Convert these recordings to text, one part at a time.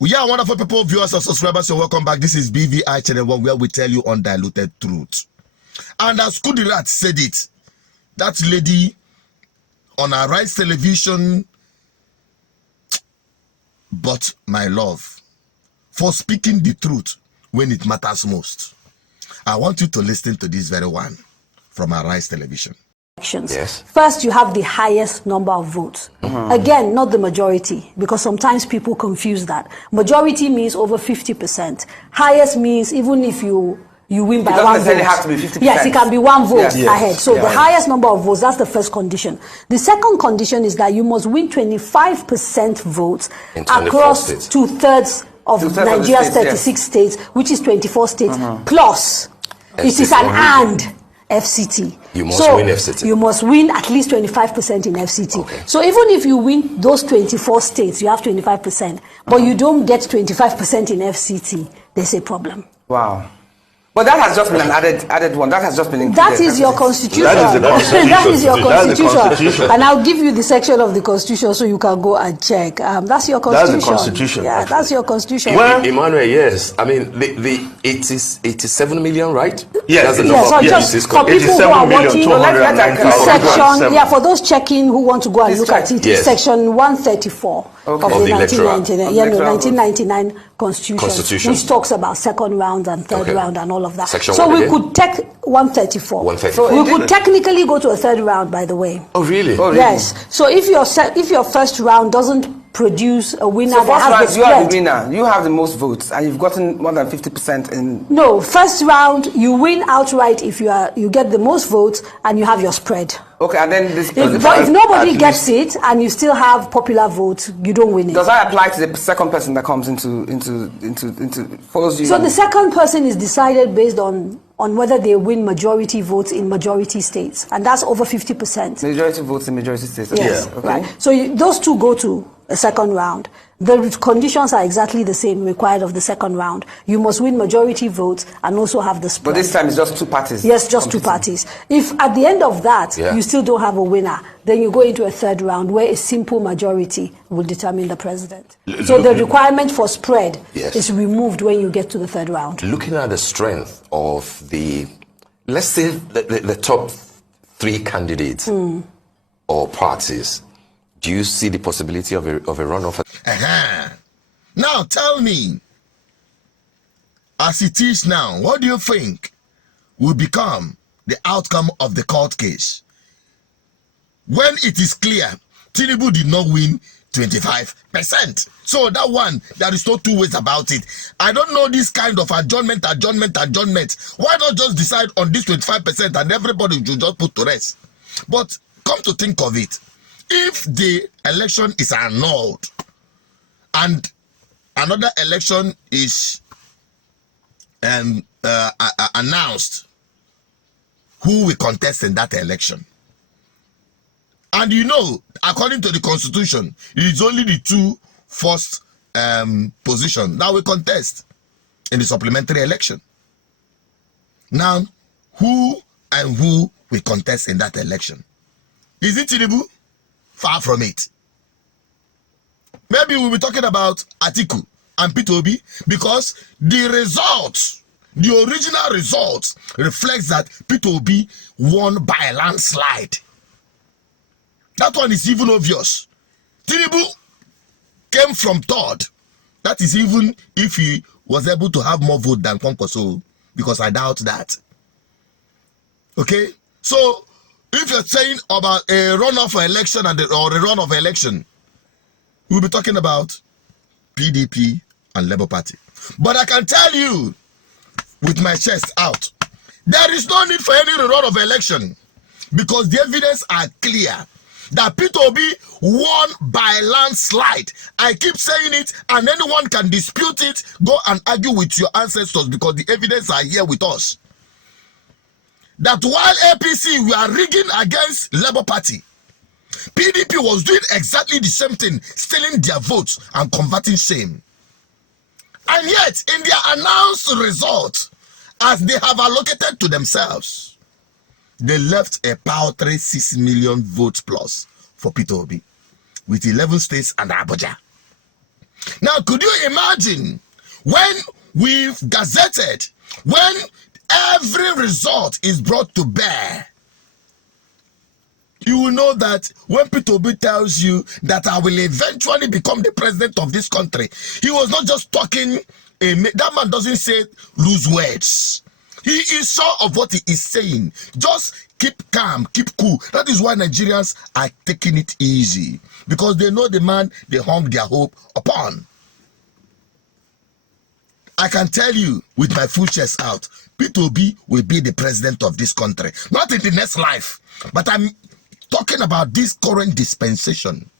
We are wonderful people, viewers and subscribers. So welcome back. This is BVI Channel 1, where we tell you undiluted truth. And as Kadira said it, that lady on our Rise television, but my love, for speaking the truth when it matters most. I want you to listen to this very one from our Rise television. Yes. First, you have the highest number of votes. Again, not the majority, because sometimes people confuse that. Majority means over 50%. Highest means even if you win by one vote. It doesn't necessarily have to be 50%. Yes, it can be one vote ahead. So the highest number of votes, that's the first condition. The second condition is that you must win 25% votes across 2/3 of Nigeria's 36 states, which is 24 states, plus it is an and FCT. You must win FCT. You must win at least 25% in FCT. Okay. So even if you win those 24 states, you have 25%, but you don't get 25% in FCT, there's a problem. Wow. But that has just been an added one. That has just been included. That is your constitution. That is the constitution. That is your constitution. And I'll give you the section of the constitution so you can go and check. That's your constitution. That's the constitution. Yeah, that's your constitution. Well, Emmanuel, yes. I mean, it is 87 million, right? Yes. That's the number. So just for people who are watching, section, for those checking who want to go and look at it, section 134 of the 1999 Constitution, which talks about second round and third round and all of that. So we could take 134. 134. So we could technically go to a third round, by the way. Oh, really? Yes. So if your first round doesn't produce a winner, so first round, you are the winner. You have the most votes, and you've gotten more than 50% in. No, first round you win outright if you get the most votes and you have your spread. Okay, and then this. If nobody gets it and you still have popular votes, you don't win it. Does that apply to the second person that comes into follows you? So the second person is decided based on whether they win majority votes in majority states, and that's over 50%. Majority votes in majority states. Okay. Yes, okay. Right. So those two go to a second round. The conditions are exactly the same required of the second round. You must win majority votes and also have the spread. But this time it's just two parties. Yes, just two parties. If at the end of that you still don't have a winner, then you go into a third round where a simple majority will determine the president. So the requirement for spread is removed when you get to the third round. Looking at the strength of the, let's say the top three candidates or parties, do you see the possibility of a runoff? Now tell me, as it is now, what do you think will become the outcome of the court case? When it is clear Tinubu did not win 25%. So that one, there is no two ways about it. I don't know this kind of adjournment. Why not just decide on this 25% and everybody should just put to rest? But come to think of it, if the election is annulled and another election is announced, who will contest in that election? And you know, according to the constitution, it is only the two first positions that will contest in the supplementary election. Now, who will contest in that election? Is it Tinubu? Far from it. Maybe we'll be talking about Atiku and Peter Obi, because the results, the original results, reflects that Peter Obi won by a landslide. That one is even obvious. Tinubu came from third. That is even if he was able to have more vote than Kwankwaso, because I doubt that. Okay? So, if you're saying about a runoff election or a run of election, we'll be talking about PDP and Labour Party. But I can tell you, with my chest out, there is no need for any run of election, because the evidence are clear that Peter Obi won by landslide. I keep saying it, and anyone can dispute it. Go and argue with your ancestors, because the evidence are here with us. That while APC were rigging against Labour Party, PDP was doing exactly the same thing, stealing their votes and converting shame. And yet, in their announced results, as they have allocated to themselves, they left a paltry 6 million votes plus for Peter Obi, with 11 states and Abuja. Now, could you imagine when we've gazetted, when every result is brought to bear, you will know that when Peter Obi tells you that I will eventually become the president of this country, he was not just talking, that man doesn't say loose words. He is sure of what he is saying. Just keep calm, keep cool. That is why Nigerians are taking it easy, because they know the man they hung their hope upon. I can tell you with my full chest out, Peter Obi will be the president of this country. Not in the next life, but I'm talking about this current dispensation.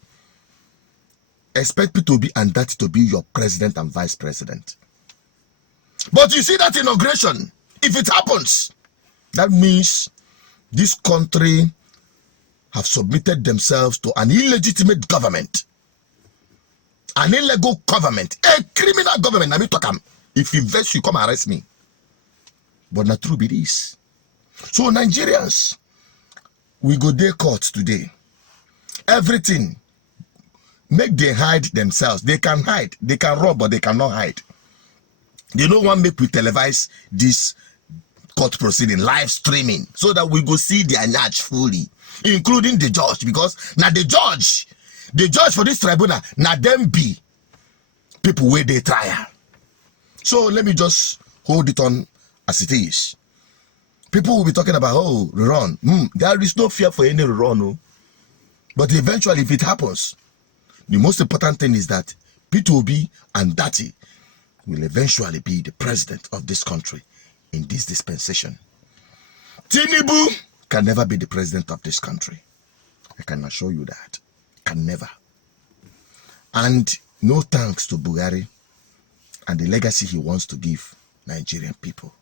Expect Peter Obi and that to be your president and vice president. But you see that inauguration, if it happens, that means this country have submitted themselves to an illegitimate government, an illegal government, a criminal government. I mean, talk am. If you vex, you come arrest me. But not true be this. So Nigerians, we go their court today. Everything, make they hide themselves. They can hide, they can rob, but they cannot hide. They don't want make we televise this court proceeding, live streaming, so that we go see their nyaj fully, including the judge, because now the judge for this tribunal, now them be people where they trial. So let me just hold it on as it is. People will be talking about, oh, rerun. There is no fear for any rerun, no. But eventually, if it happens, the most important thing is that Peter Obi and Dati will eventually be the president of this country in this dispensation. Tinubu can never be the president of this country. I can assure you that. Can never. And no thanks to Buhari and the legacy he wants to give Nigerian people.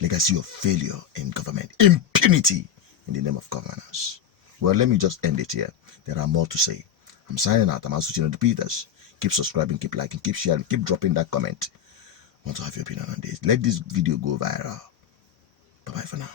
Legacy of failure in government. Impunity in the name of governance. Well, let me just end it here. There are more to say. I'm signing out. I'm also Tinubu Peters. Keep subscribing, keep liking, keep sharing, keep dropping that comment. I want to have your opinion on this. Let this video go viral. Bye-bye for now.